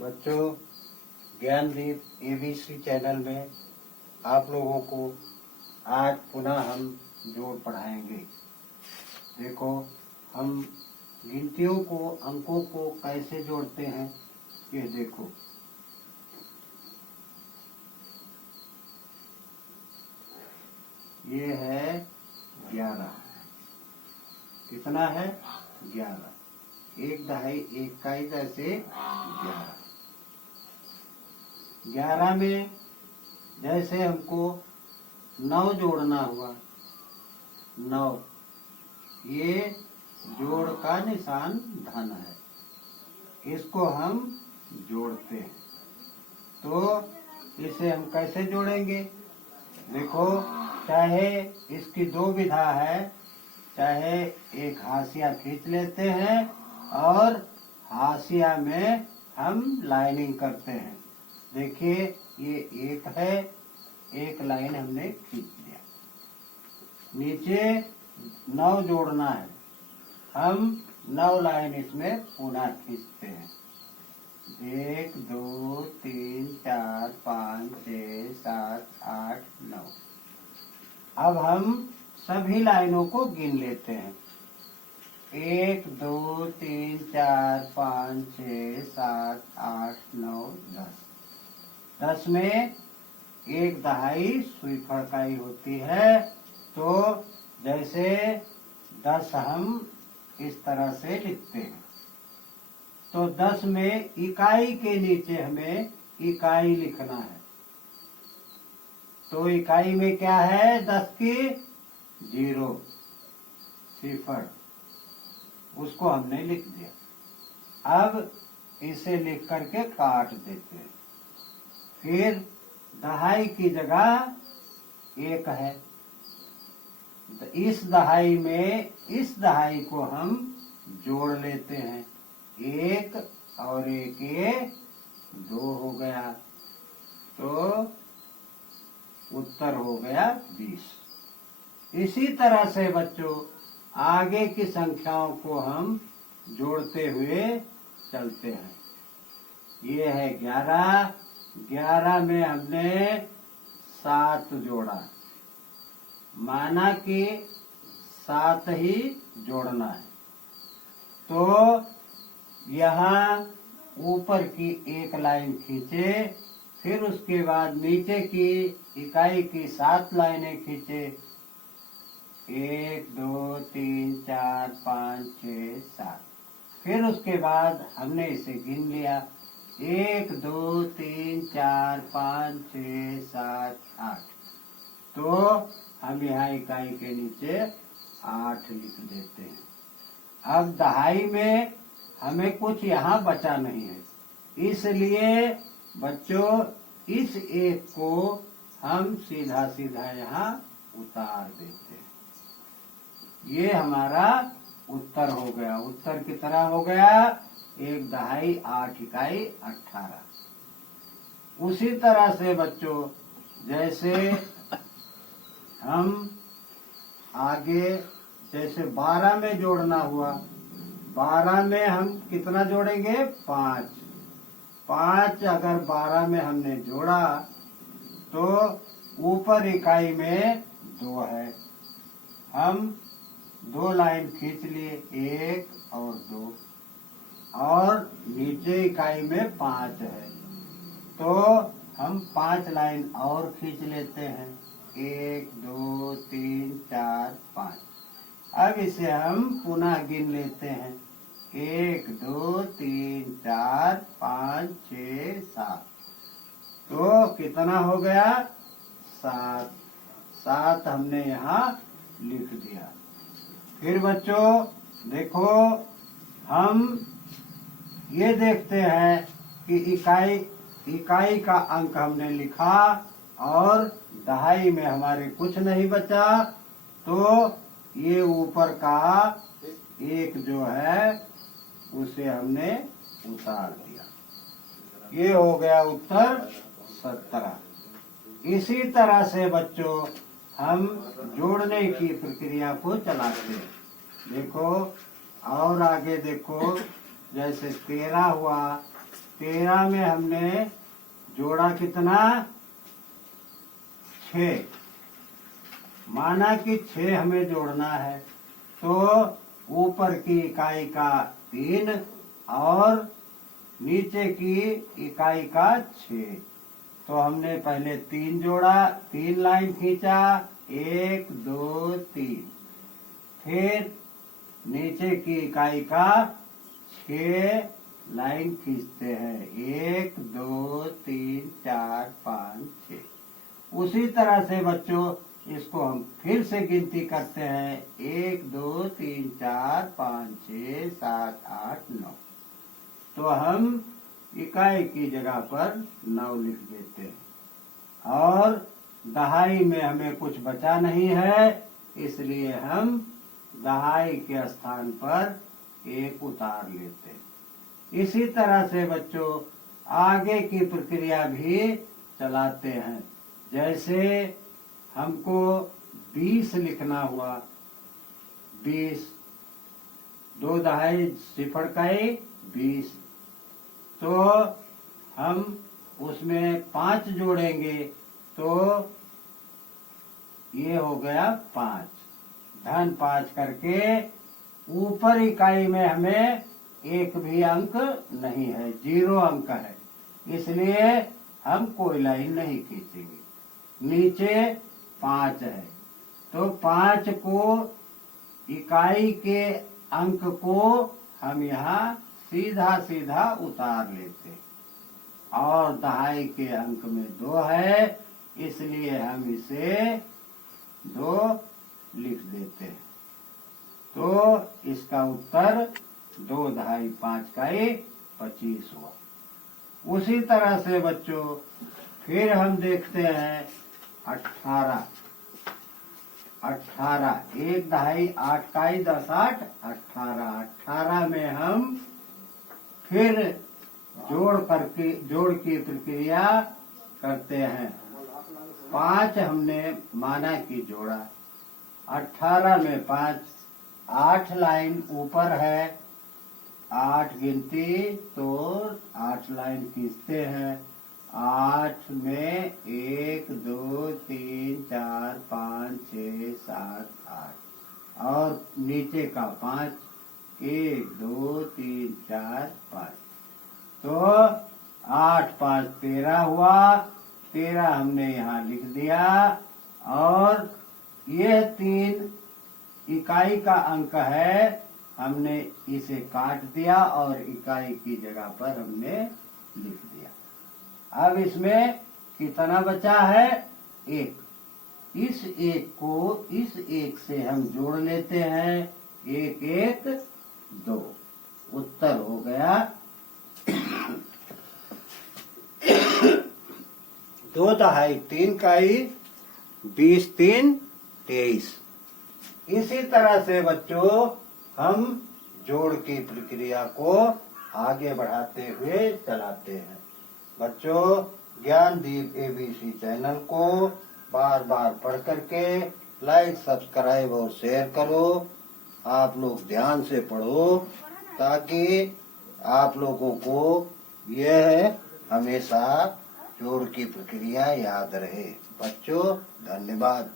बच्चों, Gyandeep ABC channel में आप लोगों को आज पुनः हम जोड़ पढ़ाएंगे। देखो, हम गिनतियों को, अंकों को कैसे जोड़ते हैं, ये देखो। ये है 11। कितना है? 11। एक दहाई एक का इधर से 11। 11 में जैसे हमको 9 जोड़ना हुआ, 9, ये जोड़ का निशान धन है, इसको हम जोड़ते हैं। तो इसे हम कैसे जोड़ेंगे? देखो, चाहे इसकी दो विधा है, चाहे एक हाशिया खींच लेते हैं और हाशिया में हम लाइनिंग करते हैं। देखिए, ये एक है, एक लाइन हमने खींच लिया। नीचे 9 जोड़ना है, हम 9 लाइन इसमें पुनः खींचते हैं। 1 2 3 4 5 6 7 8 9। अब हम सभी लाइनों को गिन लेते हैं। 1 2 3 4 5 6 7 8 9 10। 10 में एक दहाई सुई फड़काई होती है, तो जैसे 10 हम इस तरह से लिखते हैं। तो 10 में इकाई के नीचे हमें इकाई लिखना है। तो इकाई में क्या है? 10 की 0, सिफर, उसको हमने लिख दिया। अब इसे लिख करके काट देते हैं। फिर दहाई की जगह 1 है, इस दहाई में इस दहाई को हम जोड़ लेते हैं। 1 और 1 ये 2 हो गया, तो उत्तर हो गया 20। इसी तरह से बच्चों, आगे की संख्याओं को हम जोड़ते हुए चलते हैं। ये है 11। 11 में हमने 7 जोड़ा, माना कि 7 ही जोड़ना है। तो यहाँ ऊपर की एक लाइन खींचे, फिर उसके बाद नीचे की इकाई की 7 लाइनें खींचे। 1 2 3 4 5 6 7। फिर उसके बाद हमने इसे गिन लिया। 1 2 3 4 5 6 7 8। तो हम यहाँ इकाई के नीचे 8 लिख देते हैं। अब दहाई में हमें कुछ यहाँ बचा नहीं है, इसलिए बच्चों इस 1 को हम सीधा सीधा यहाँ उतार देते हैं। ये हमारा उत्तर हो गया। उत्तर की तरह हो गया 1 दहाई 8 इकाई 18। उसी तरह से बच्चों, जैसे हम आगे जैसे 12 में जोड़ना हुआ, 12 में हम कितना जोड़ेंगे? 5। 5 अगर 12 में हमने जोड़ा तो ऊपर इकाई में 2 है, हम 2 लाइन खींच लिए, 1 और 2, और नीचे इकाई में 5 है, तो हम 5 लाइन और खींच लेते हैं। 1 2 3 4 5। अब इसे हम पुनः गिन लेते हैं। 1 2 3 4 5 6 7। तो कितना हो गया? 7। 7 हमने यहाँ लिख दिया। फिर बच्चों देखो, हम ये देखते हैं कि इकाई का अंक हमने लिखा और दहाई में हमारे कुछ नहीं बचा, तो ये ऊपर का 1 जो है उसे हमने उतार दिया। ये हो गया उत्तर 17। इसी तरह से बच्चों हम जोड़ने की प्रक्रिया को चलाते हैं। देखो, और आगे देखो, जैसे 13 हुआ, 13 में हमने जोड़ा कितना 6, माना कि 6 हमें जोड़ना है, तो ऊपर की इकाई का 3 और नीचे की इकाई का 6। तो हमने पहले 3 जोड़ा, 3 लाइन खींचा, 1 2 3, फिर नीचे की इकाई का 6 लाइन खींचते हैं, 1 2 3 4 5 6। उसी तरह से बच्चों इसको हम फिर से गिनती करते हैं, 1 2 3 4 5 6 7 8 9। तो हम इकाई की जगह पर 9 लिख देते हैं। और दहाई में हमें कुछ बचा नहीं है, इसलिए हम दहाई के स्थान पर 1 उतार लेते हैं। इसी तरह से बच्चों आगे की प्रक्रिया भी चलाते हैं। जैसे हमको 20 लिखना हुआ, 20, 2 दहाई 0 कई 20, तो हम उसमें 5 जोड़ेंगे, तो ये हो गया 5, धन 5 करके ऊपर इकाई में हमें एक भी अंक नहीं है, 0 अंक है, इसलिए हम कोई लाइन नहीं खींचेंगे। नीचे 5 है, तो 5 को इकाई के अंक को हम यहाँ सीधा सीधा उतार लेते, और दहाई के अंक में 2 है, इसलिए हम इसे 2 लिख देते हैं। तो इसका उत्तर 2 दहाई 5 काई 25 हुआ। उसी तरह से बच्चों फिर हम देखते हैं 18, 1 दहाई 8 काई 10 8 18, 18 में हम फिर जोड़ की प्रक्रिया करते हैं। 5 हमने माना कि जोड़ा, 18 में 5, 8 लाइन ऊपर है, 8 गिनती, तो 8 लाइन खींचते हैं। 8 में 1 2 3 4 5 6 7 8, और नीचे का 5, 1 2 3 4 5, तो 8 5 13 हुआ, 13 हमने यहाँ लिख दिया। और यह 3 इकाई का अंक है, हमने इसे काट दिया और इकाई की जगह पर हमने लिख दिया। अब इसमें कितना बचा है 1, इस 1 को इस 1 से हम जोड़ लेते हैं, 1 1 2, उत्तर हो गया 2 दहाई 3 काई 20 3 23। इसी तरह से बच्चों हम जोड़ की प्रक्रिया को आगे बढ़ाते हुए चलाते हैं। बच्चों ज्ञानदीप ABC चैनल को बार बार पढ़ करके लाइक सब्सक्राइब और शेयर करो। आप लोग ध्यान से पढ़ो ताकि आप लोगों को यह हमेशा जोड़ की प्रक्रिया याद रहे। बच्चों धन्यवाद।